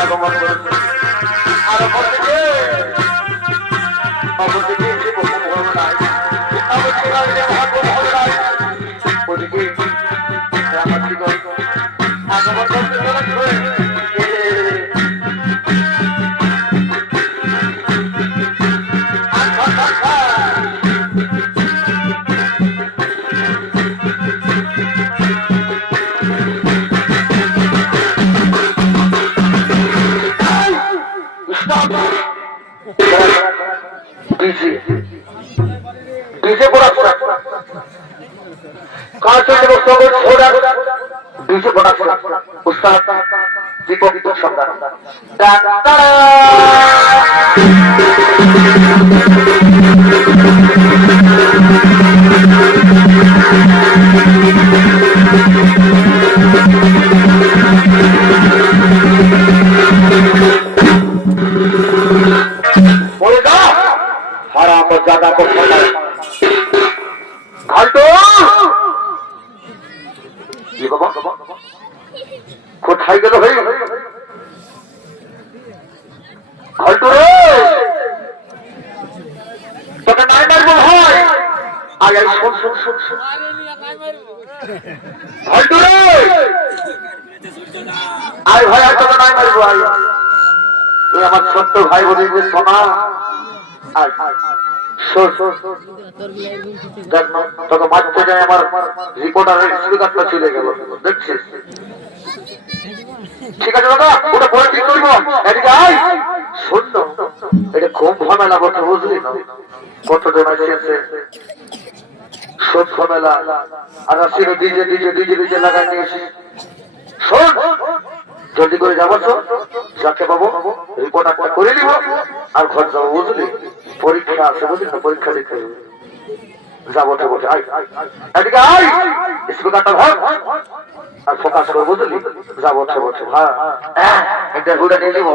আগমন করেছে আর আগমন করতে डीजे पड़ा कांचे को सगोल छोड़ा डीजे पड़ा उस्ताद दीपक तो शब्द हरा को ज्यादा को घाटो ये बाबा কোথায় গেল ভাই ঘাটো রে তোকে নাই মারবো ভাই আয় আয় শোন শোন শোন শোন ঘাটো রে আয় ভাই আর তোকে নাই মারবো আয় তুই আমার ছোট্ট ভাই বলি যে সোনা আয় তোকে মারতে যায় আমার রিপোর্টারের স্পিকারটা চলে গেল দেখছিস ঠিক আছে দাদা ওটা পরে ঠিক করবো এদিকে আয় শোন এটা খুব ঝামেলা বটে বুঝলি না কতজন আসছে সব ঝামেলা আর আসছিল ডিজে ডিজে ডিজে ডিজে লাগাই নিয়েছি শোন জলদি করে যাবো তো যাকে পাবো রিপোর্টারটা করে নিব আর ঘর যাবো বুঝলি পরীক্ষা আছে বুঝলি না পরীক্ষা দিতে যাবো তো বসে এদিকে আয় স্পিকারটা ধর আর ফোকাস করে বুঝলি যাবো তো বসে হ্যাঁ এটা ঘুরে নিয়ে নিবো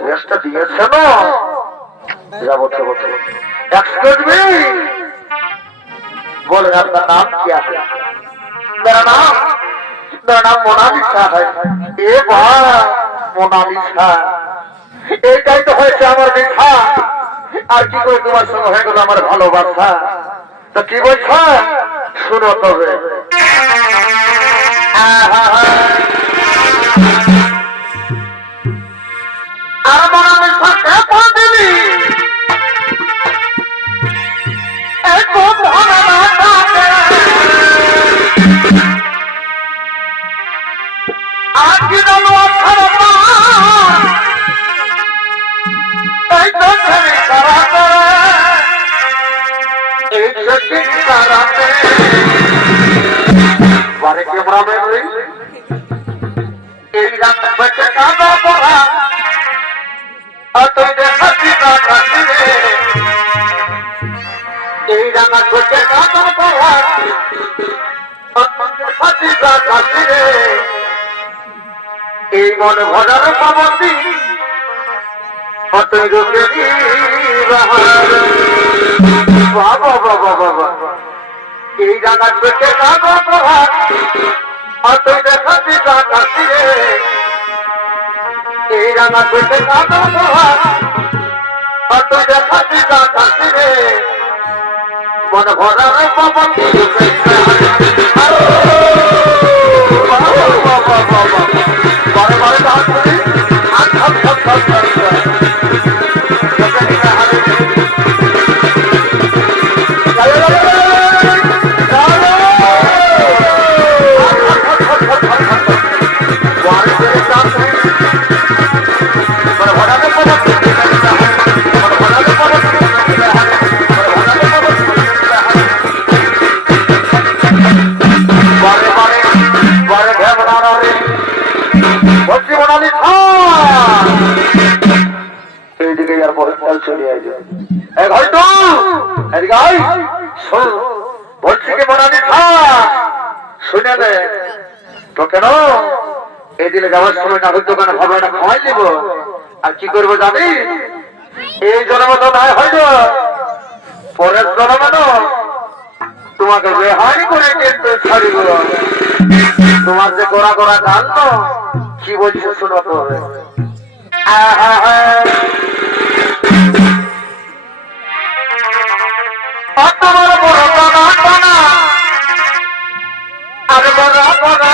ড্রেসটা দিয়েছে না যাবো তো বসে এক্সকিউজ মি बोले आपका नाम क्या है मेरा नाम मोनालिसा है ए बात मोनालिसा এটাই তো হয়েছে আমার দেখা আর কি করে তোমার সঙ্গে হয়ে গেল আমার ভালোবাসা তো কি বলছ শুনো তবে আর মোনালিসা কেমন দিলি बारे कैमरा में एक रात बच्चे का बोला और तुम देखा सीता रे एक रात बच्चे का बोला और तुम देखा सीता रे एक मन भजन पावती और तुम जो बाबा बाबा बाबा এই জায়গা থেকে কাঁদো প্রভাত আর তুই দেখাচ্ছি কাঁদছি রে এই জায়গা থেকে কাঁদো প্রভাত আর তুই দেখাচ্ছি কাঁদছি রে মন ভরার বাবা বারে বারে ডাক করি আর সব সব সব চলে আসবে। হয়তো শোন বলছি কি মনালি শুনে নে তো কেন এই দিনে যাওয়ার সময় নাগর দোকানে ভাবে না খাওয়াই নিব আর কি করবো জানি এই জন্ম তো নয় হয়তো পরের জন্ম না তোমাকে রেহাই করে টেনতে ছাড়িব তোমার যে গোড়া গোড়া গান তো কি বলছে শোনাতে হবে তোমার বড় বানা বানা আর বড় বানা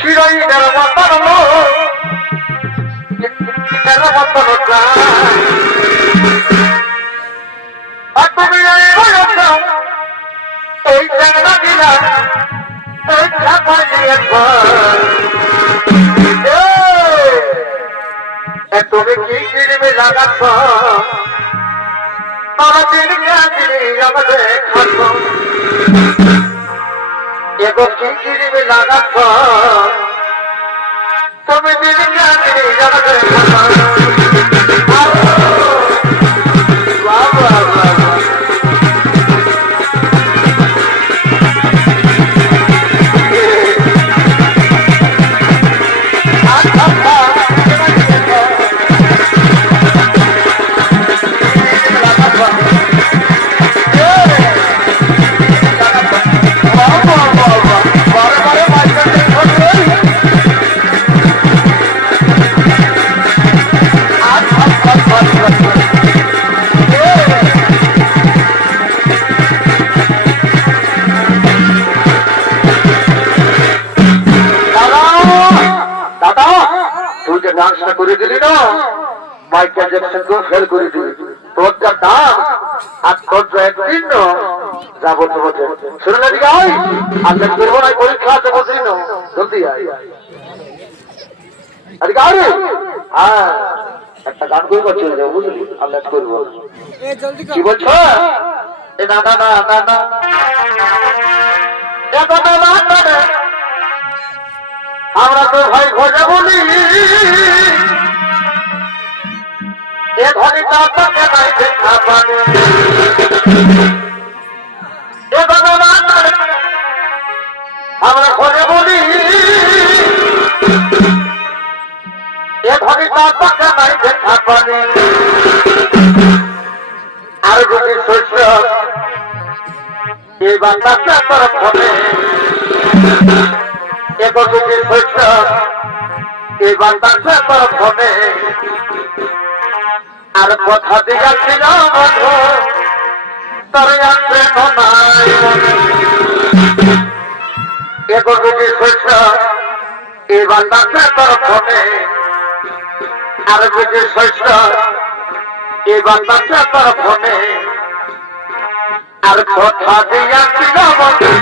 হিরোইনের মতন মতন তুমি এই জায়গা দিলা এই ছাপা দিয়ে তুমি কি কিনবে লাগাচ্ছ আমাদের আমাদের খাদ্য এবং কি কিনবে লাগাচ্ছ তুমি দিন আমাদের করে দিলি না মাইকেল জ্যাকসনকেও ফেল করে দিলি তোর যা দাম আর তোর যা একদিন যাবো তোমাকে শুনে না দিকে আয় আল্লাহ করবো না পরীক্ষা আছে বসি না জলদি আয় আরে আরে হ্যাঁ একটা গান করবো চলে যাবো বুঝলি আল্লাহ করবো কি বলছো এ না না না না না আমরা তো ভাই খোঁজা বলি এ ধরিটা তোকে নাই দেখা পাবে এ ভগবান আমরা খোঁজে বলি এ ধরিটা তোকে নাই দেখা পাবে আর যদি শস্য এই বাচ্চাটা তোর ফলে এবার যদি শস্য এই বাচ্চাটা তোর ফলে আর কথা দিয়াছিল বন্ধু তোর আছে নাই এবার যদি শস্য এই বাচ্চাটা তোর ফলে আর যদি শস্য এই বাচ্চাটা তোর ফলে আর কথা দিয়াছিল বন্ধু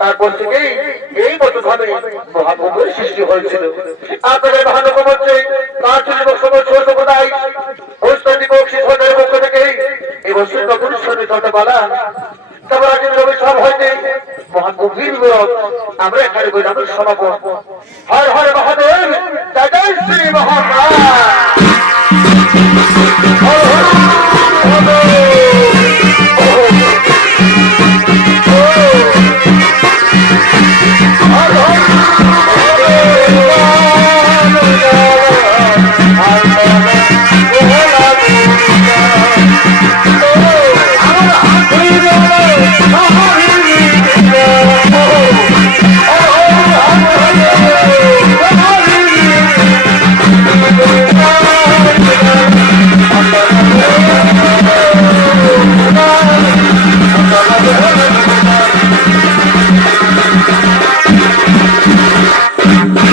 তারপর থেকেই এই মতো ভাবে মহাপ্রভুর সৃষ্টি হয়েছিল। আপনাদের মহানগর মধ্যে পক্ষ থেকে এই বছর তখন সন্নিধনবালা তারপর আজ রবি সব হয়নি মহাপ্রভুর বিরোধ আমরা এখানে বৈরামের সমাগম। হর হর মহাদেব জয় জয় শ্রী মহাপ্রভু।